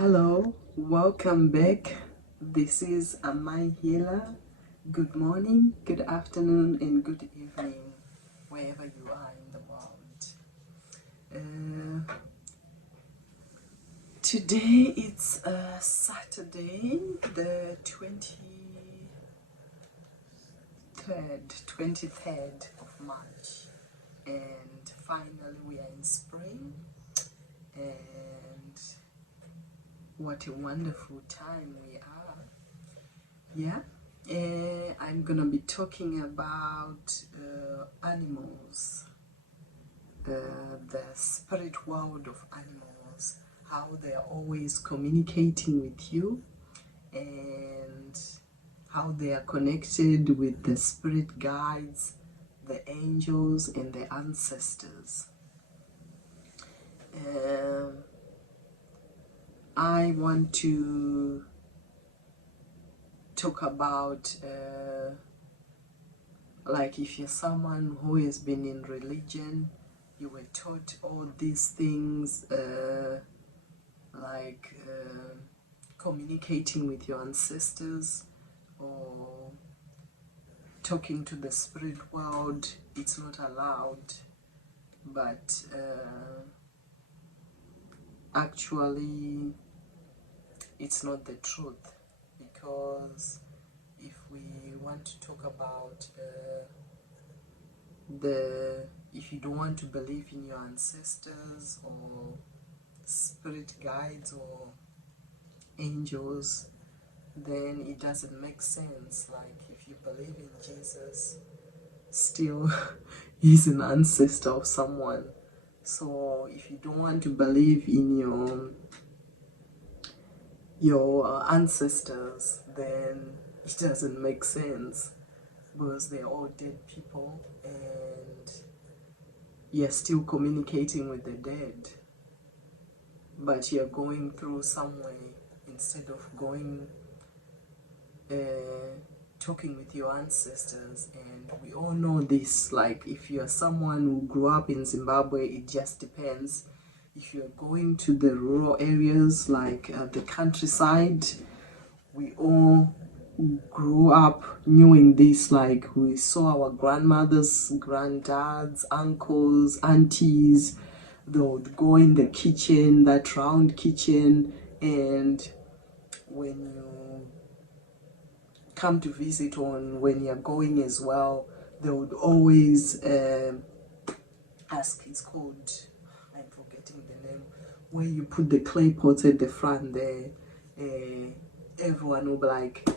Hello, welcome back. This is my healer. Good morning, good afternoon, and good evening, wherever you are in the world. Today it's Saturday, the 23rd of March, and finally we are in spring, and what a wonderful time we are. Yeah, I'm gonna be talking about animals, the spirit world of animals, how they are always communicating with you, and how they are connected with the spirit guides, the angels, and the ancestors. I want to talk about like if you're someone who has been in religion, you were taught all these things, like communicating with your ancestors or talking to the spirit world. It's not allowed, but actually it's not the truth, because if we want to talk about if you don't want to believe in your ancestors or spirit guides or angels, then it doesn't make sense. Like if you believe in Jesus, still he's an ancestor of someone. So if you don't want to believe in your ancestors, then it doesn't make sense, because they're all dead people and you're still communicating with the dead, but you're going through some way instead of going talking with your ancestors. And we all know this, like if you're someone who grew up in Zimbabwe, it just depends. If you're going to the rural areas, like the countryside, we all grew up knowing this. Like we saw our grandmothers, granddads, uncles, aunties, they would go in the kitchen, that round kitchen, and when you come to visit, on when you're going as well, they would always ask, it's called, I'm forgetting the name, where you put the clay pots at the front there. Everyone will be like,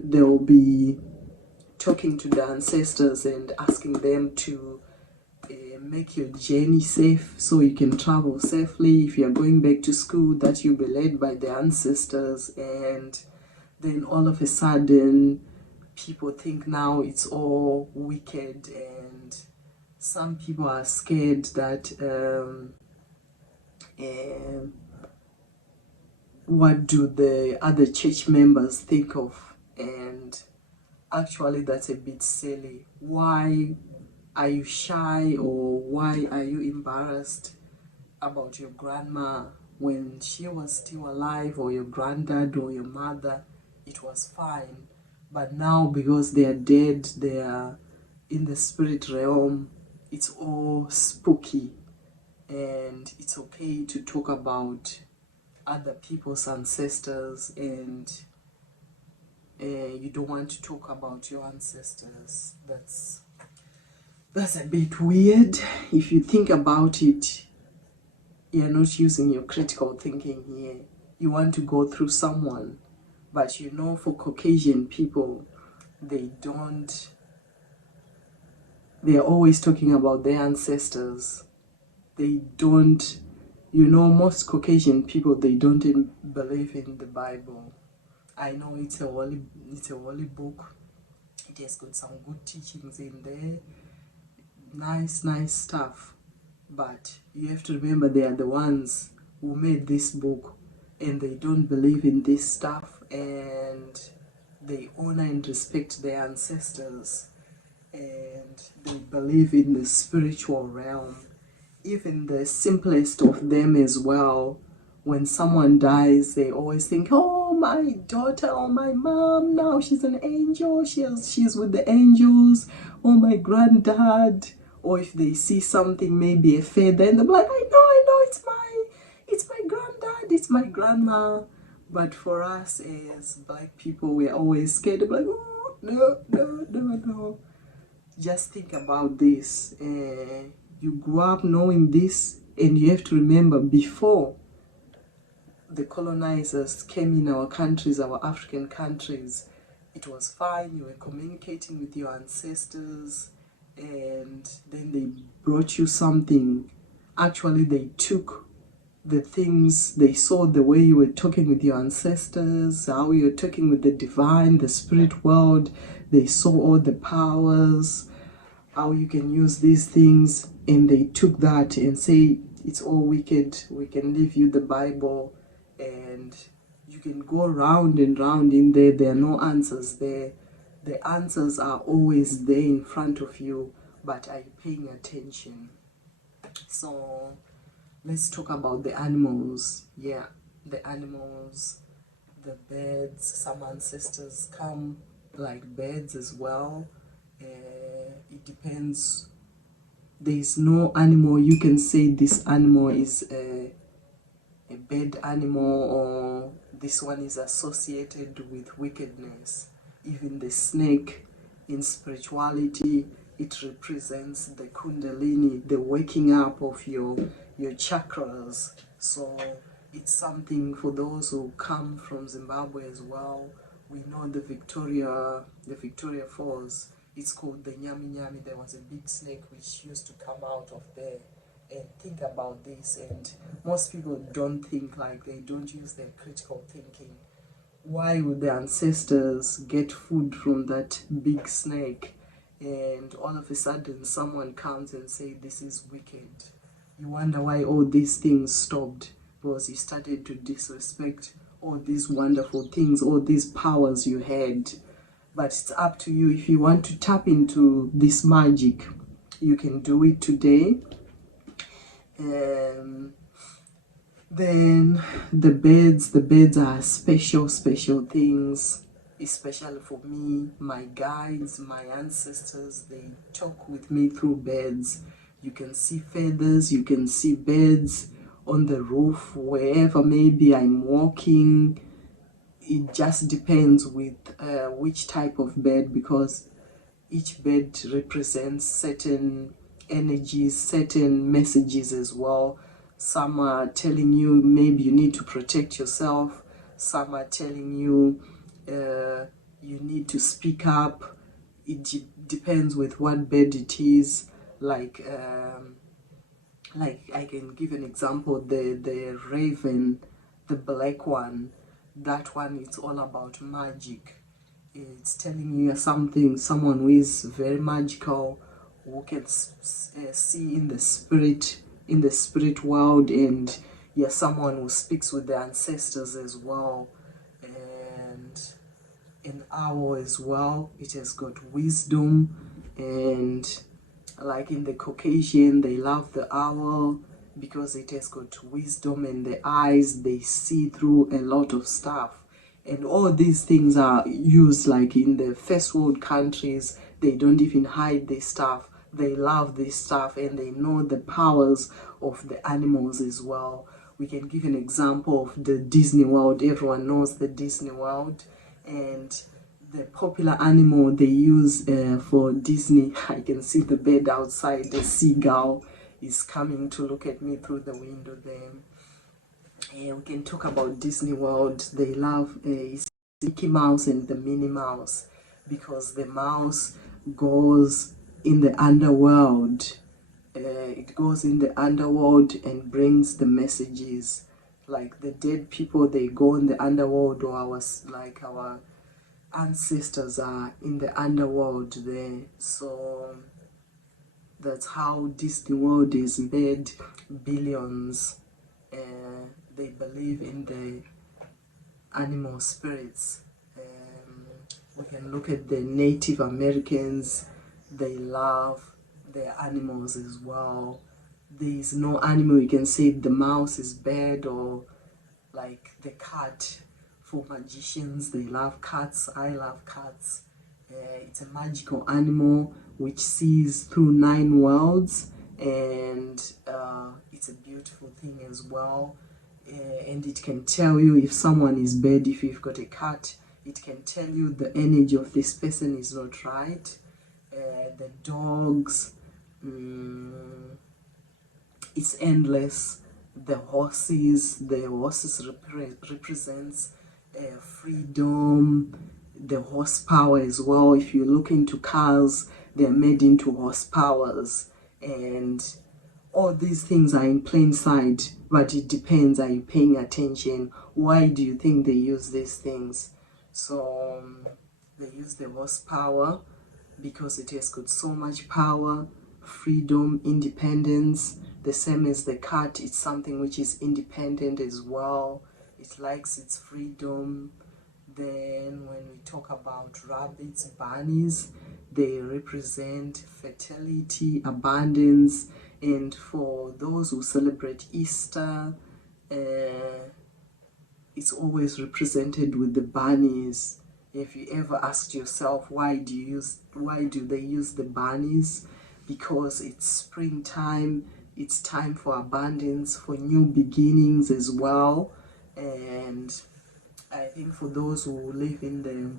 they'll be talking to the ancestors and asking them to make your journey safe, so you can travel safely. If you're going back to school, that you'll be led by the ancestors. And then all of a sudden people think now it's all wicked, and some people are scared that what do the other church members think of. And actually that's a bit silly. Why are you shy, or why are you embarrassed about your grandma when she was still alive, or your granddad or your mother? It was fine. But now, because they are dead, they are in the spirit realm, it's all spooky, and it's okay to talk about other people's ancestors, and you don't want to talk about your ancestors. That's a bit weird. If you think about it, you're not using your critical thinking here. You want to go through someone, but you know, for Caucasian people, they're always talking about their ancestors. They don't, most Caucasian people, they don't even believe in the Bible. I know it's a holy book. It has got some good teachings in there, nice stuff. But you have to remember, they are the ones who made this book, and they don't believe in this stuff, and they honor and respect their ancestors, and they believe in the spiritual realm. Even the simplest of them as well, when someone dies, they always think, oh, my daughter or my mom, now she's an angel, she's with the angels, or my granddad. Or if they see something, maybe a feather, and they're like, I know, it's my granddad, it's my grandma. But for us as Black people, we're always scared of like, oh, no. Just think about this. You grew up knowing this, and you have to remember, before the colonizers came in our countries, our African countries, it was fine. You were communicating with your ancestors, and then they brought you something. Actually, they took the things, they saw the way you were talking with your ancestors, how you were talking with the divine, the spirit world. They saw all the powers, how you can use these things, and they took that and say, it's all wicked. We can leave you the Bible, and you can go round and round in there. There are no answers there. The answers are always there in front of you, but are you paying attention? So let's talk about the animals. Yeah, the animals, the birds. Some ancestors come like birds as well. It depends. There is no animal you can say this animal is a bad animal, or this one is associated with wickedness. Even the snake, in spirituality, it represents the kundalini, the waking up of your chakras. So it's something for those who come from Zimbabwe as well. We know the Victoria Falls. It's called the Nyami Nyami. There was a big snake which used to come out of there. And think about this, and most people don't think, like, they don't use their critical thinking. Why would the ancestors get food from that big snake, and all of a sudden someone comes and say this is wicked? You wonder why all these things stopped, because you started to disrespect all these wonderful things, all these powers you had. But it's up to you. If you want to tap into this magic, you can do it today. Then the beds are special things, especially for me. My guides, my ancestors, they talk with me through beds. You can see feathers, you can see beds on the roof, wherever maybe I'm walking. It just depends with which type of bed, because each bed represents certain energies, certain messages as well. Some are telling you maybe you need to protect yourself. Some are telling you you need to speak up. It depends with what bed it is. Like I can give an example. The raven, the black one, that one is all about magic. It's telling you someone who is very magical, who can see in the spirit world, and you're someone who speaks with the ancestors as well. And an owl as well, it has got wisdom. And like in the Caucasian, they love the owl because it has got wisdom, and the eyes, they see through a lot of stuff. And all these things are used, like in the first world countries, they don't even hide this stuff. They love this stuff, and they know the powers of the animals as well. We can give an example of the Disney World. Everyone knows the Disney World, and the popular animal they use for Disney, I can see the bird outside, the seagull is coming to look at me through the window there. We can talk about Disney World. They love Mickey Mouse and the Minnie Mouse, because the mouse goes in the underworld. It goes in the underworld and brings the messages. Like the dead people, they go in the underworld, or our ancestors are in the underworld there. So that's how Disney World is made billions. They believe in the animal spirits. We can look at the Native Americans. They love their animals as well. There is no animal you can say the mouse is bad or like the cat. For magicians, they love cats. I love cats. It's a magical animal which sees through 9 worlds, and it's a beautiful thing as well. And it can tell you if someone is bad. If you've got a cat, it can tell you the energy of this person is not right. The dogs, it's endless. The horses represents freedom, the horsepower as well. If you look into cars, they're made into horsepowers, and all these things are in plain sight, but it depends. Are you paying attention? Why do you think they use these things? So they use the horsepower because it has got so much power, freedom, independence. The same as the cat, it's something which is independent as well. It likes its freedom. Then when we talk about rabbits, bunnies, they represent fertility, abundance, and for those who celebrate Easter, it's always represented with the bunnies. If you ever asked yourself why do they use the bunnies? Because it's springtime, it's time for abundance, for new beginnings as well. And I think for those who live in the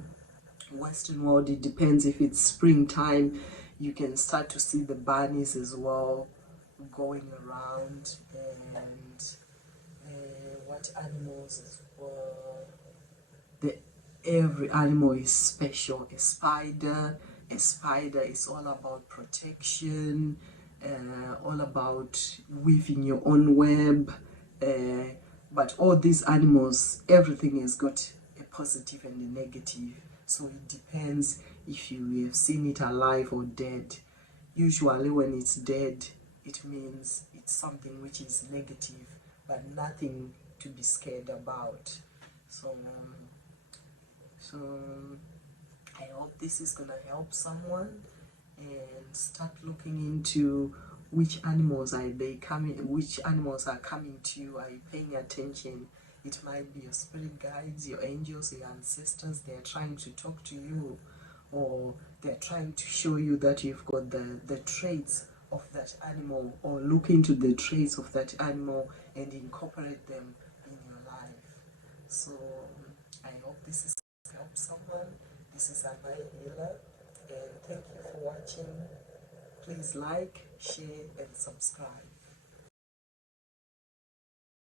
Western world, it depends. If it's springtime, you can start to see the bunnies as well going around. And what animals as well? Every animal is special. A spider is all about protection, all about weaving your own web. But all these animals, everything has got a positive and a negative. So it depends if you have seen it alive or dead. Usually when it's dead, it means it's something which is negative, but nothing to be scared about. So I hope this is gonna help someone, and start looking into which animals are coming to you. Are you paying attention? It might be your spirit guides, your angels, your ancestors. They're trying to talk to you, or they're trying to show you that you've got the traits of that animal, or look into the traits of that animal and incorporate them in your life. So I hope this is help someone. This is my healer, and thank you for watching. Please like, share, and subscribe.